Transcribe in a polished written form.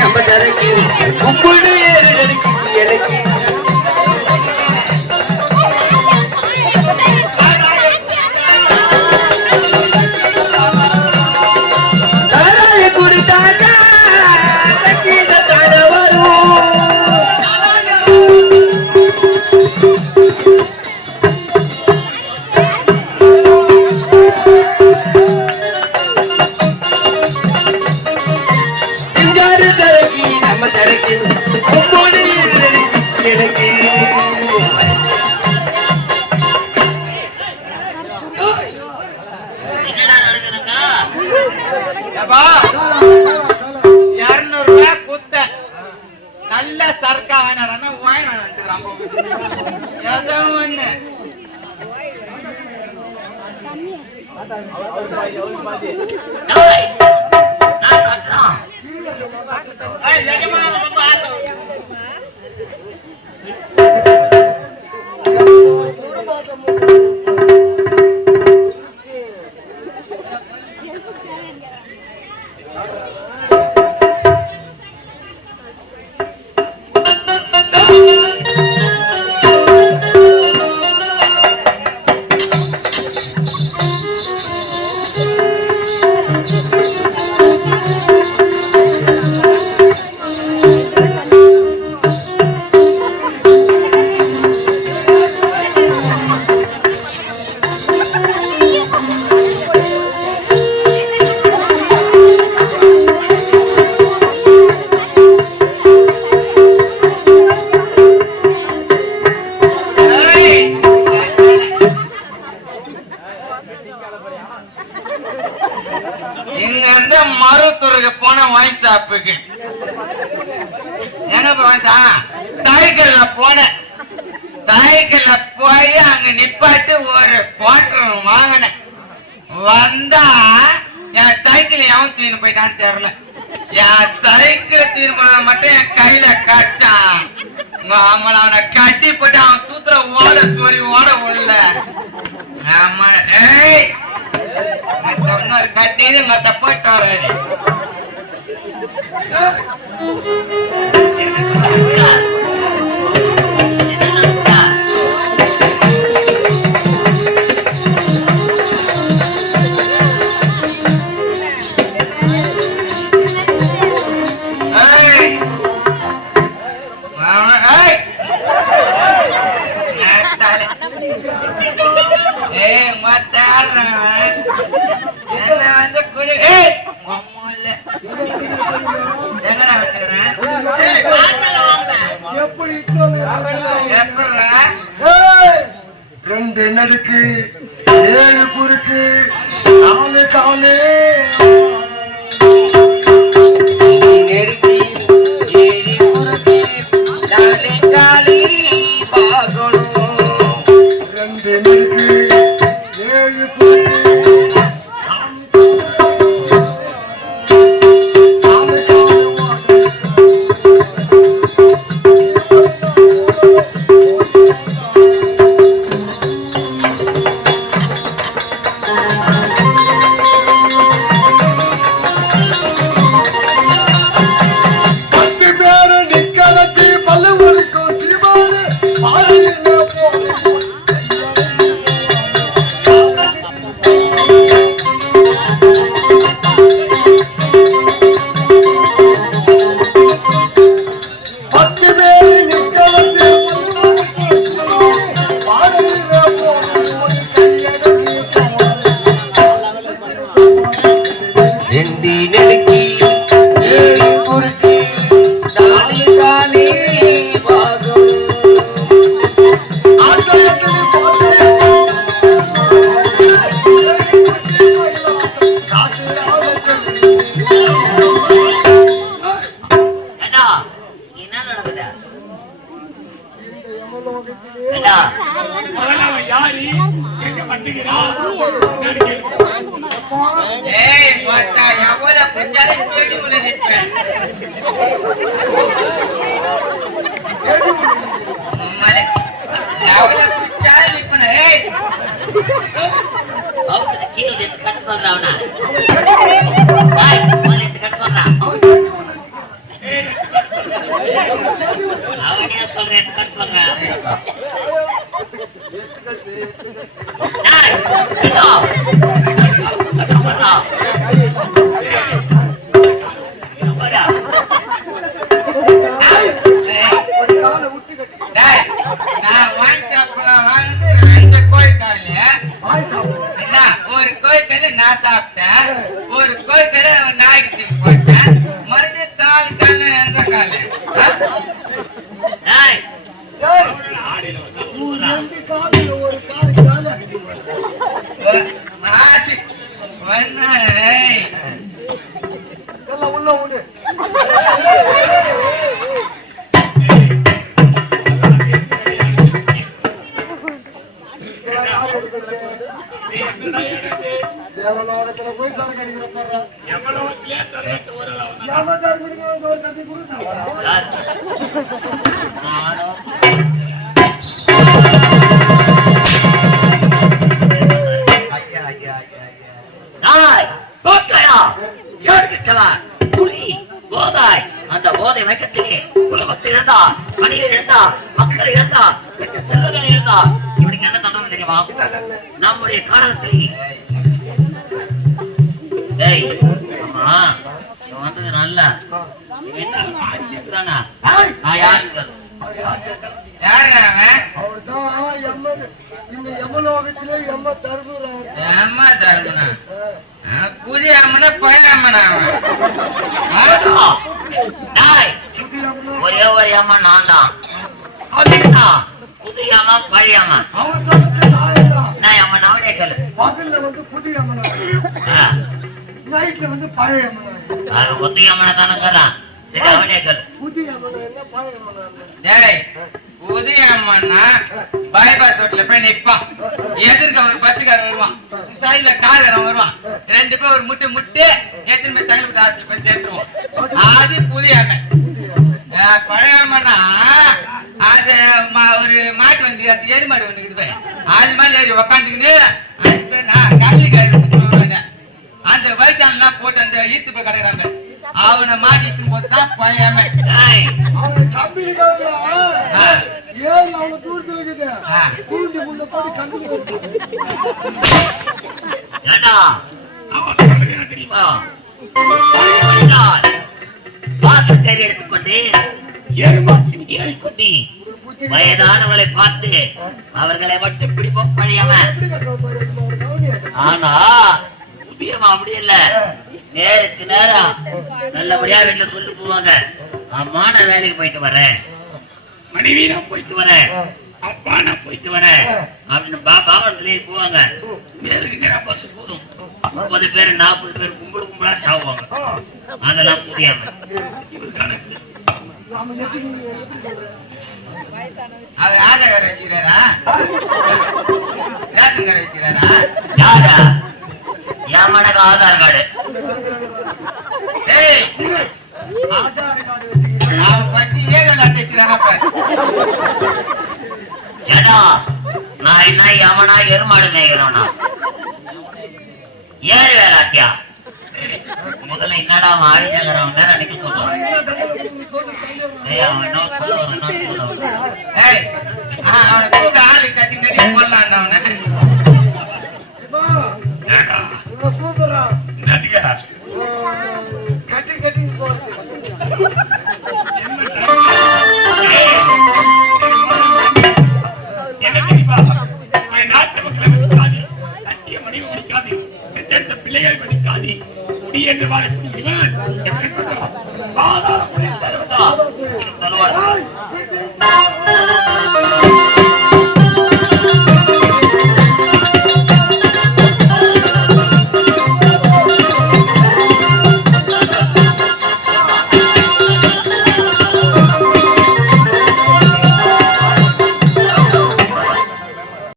நம்ம தரக்கு கும்புடு ஏறு எனக்கு நல்ல சர்க்கா வாங்கினா இங்க இருந்து மருத்துவருக்கு போன வாங்கி சாப்புக்கு எங்க போய் சைக்கிள்ல போன சைக்கிள்ல போய் அங்க நிப்பாட்டு ஒரு குவார்டர் வாங்கினேன் வந்தா என் சைக்கிள் எவன் தூக்கின்னு போயிட்டான்னு தெரியல என் சைக்கிள் தீர்மானம் மட்டும் என் கையில கட்டான் அவனை கட்டி போட்டு அவன் சூத்திர ஓட சோரி ஓட உள்ள ஆமா ஏய் கட்டின்னு மத்த போயிட்டு வர்றாரு வந்து குடி ரெண்டு என்னதுக்கு 7 குறுக்கு 4 காலு நெருக்கி 7 குறுக்கு 4 காலி பாகணும் ரெண்டு என்னதுக்கு 7 குறுக்கு அவனுக்கு சீல் எடுத்து கட்ட சொல்றான் அவனா பாய் முதல்ல எடுத்து கட்ட சொல்றான் அவனே சொல்றேன் கட்ட சொல்றான் ஒரு காலை விட்டு கட்டி டேய், நான் வாங்கிட்டு ரெண்டு கோழிக்கால வாய் சாப்பிடு. என்ன ஒரு கோழிக்கால நான் சாப்பிட்டேன், ஒரு கோழிக்கால நாய்க்கு தூக்கி போட்டேன், மறுபடியும் கால் எந்த காலு டேய் ஏய், உன் ரெண்டு காலில் ஒரு கால் காலா கட்டி ராசி ஒன்னா எல்லாம் உள்ள விடு. தேவலோகத்துல போய் சரக்கு அடிக்கிற பாரு. ஏமாத்தார் பிடிக்க ஒரு கட்டி கொடுத்தா ஐயா ஐயா ஐயா ஐயா நாய் போக்கடா யாருக்கிட்டவா புலி போதாய் அந்த போதை வைக்கத்திலே குடும்பத்தில் இருந்தா மனிதர் இருந்தா மக்கள் இருந்தா பெற்ற செல்வங்கள் இருந்தா இவனுக்கு என்ன தண்டனை தெரியுமா நம்முடைய காரணத்தில் டேய் அம்மா இவன் வந்தது நல்ல நான் யாருக்கு யாரு அவன்? அவர்தான் எம்மன் இந்த யமலோகத்திலே எம்ம தருகிறார். ஏம்மா தருமனா? புதிய அம்மனா பழைய அம்மனா அவன்? நாய் புதிய அம்மனா ஒரே ஒரு அம்மா நான் தான் அப்படின்னா புதிய அம்மா பழைய அம்மா அவன் சொல்றது நாயதான். நான் அம்மா நாவனே கேளு பகல்ல வந்து புதிய அம்மனா, நைட்ல வந்து பழைய அம்மனா. புதிய அம்மனை தானே கேளான் சரி அவனே கேளு புதிய அம்மனா என்ன பழைய அம்மனா என்ன? டேய், புதிய அம்மன்னா பைபாஸ் ரோட்ல போய் நிப்பான், எதிர்க்க ஒரு பஸ்ஸுக்காரன் வருவான், சைடுல கார்காரன் வருவான், ரெண்டு பேர் ஒரு முட்டு முட்டு எத்தனை பேர் தங்கப்பட்டு ஆஸ்பத்திரி போய் சேர்த்துருவோம். அது புதிய அம்மன். பழைய அம்மன்னா அது ஒரு மாட்டு வந்து அது எரி மாடு வந்துக்குது போய் அது மாதிரி ஏறி உக்காந்துக்குது. அது பேர் நான் கம்மிக்காரி அந்த வயிற்றாலாம் போட்டு அந்த ஈத்து போய் கிடக்குறாங்க, அவனை மாட்டிட்டு போதுதான் பழைய அம்மன். அவன் கம்பெனிக்காரங்களா ஏன் அவ்வளவு தூரத்துல இருக்குது தூண்டி முள்ள போட்டு கம்பெனி ஏண்டா தெரியுமா வாசக்கறி எடுத்துக்கொண்டு ஏறுமாட்டின் ஏறிக்கொண்டு வயதானவளை பார்த்து அவர்களை மட்டும் பிடிப்போம் பழையவன். எப்படி கட்டுவோம் பாரு அவனுக்கு கவனியாது. ஆனா புதியவன் அப்படி இல்ல, நேருக்கு நேரம் நல்லபடியா வீட்டுல சொல்லி போவாங்க, அம்மா நான் வேலைக்கு போயிட்டு வரேன், மனைவி நான் போயிட்டு வரேன், அப்பா நான் போயிட்டு வரேன் அப்படின்னு பாபாவன் போவாங்க. நேருக்கு நேரம் பஸ் போதும் 30 பேர் 40 பேர் கும்பலா சாவுவாங்க. அதெல்லாம் புதியவன். நாம எப்படி சொல்றேன் அவர் ஆதார் கார்டு வச்சுக்கிறாரா? ரேஷன் கார்டு வச்சுக்கிறாரா? யாரா என் மனக்கு ஆதார் கார்டு ஏய், ஆதார் கார்டு வச்சுக்கிறேன். அவன் ஃபர்ஸ்ட் ஏகல் அட்டை வச்சுக்கிறாங்க பாரு. ஏடா நான் என்ன எவனா எருமாடு மேய்கிறோம்னா ஏறு வேலாட்டியா முதல்ல என்னடா அவன் ஆடி நகரம் நேரம் அன்னைக்கு சொல்லுவான். என்ன தண்டனை கொடுக்கணும்னு சொல்லு, தண்டனை. ஏய் அவன் என்ன சொல்ல வரான், என்ன சொல்ல வரான்? ஏய், அவனை கூப்பிட்டு ஆளு கட்டி கட்டி போடலான்னு அவனை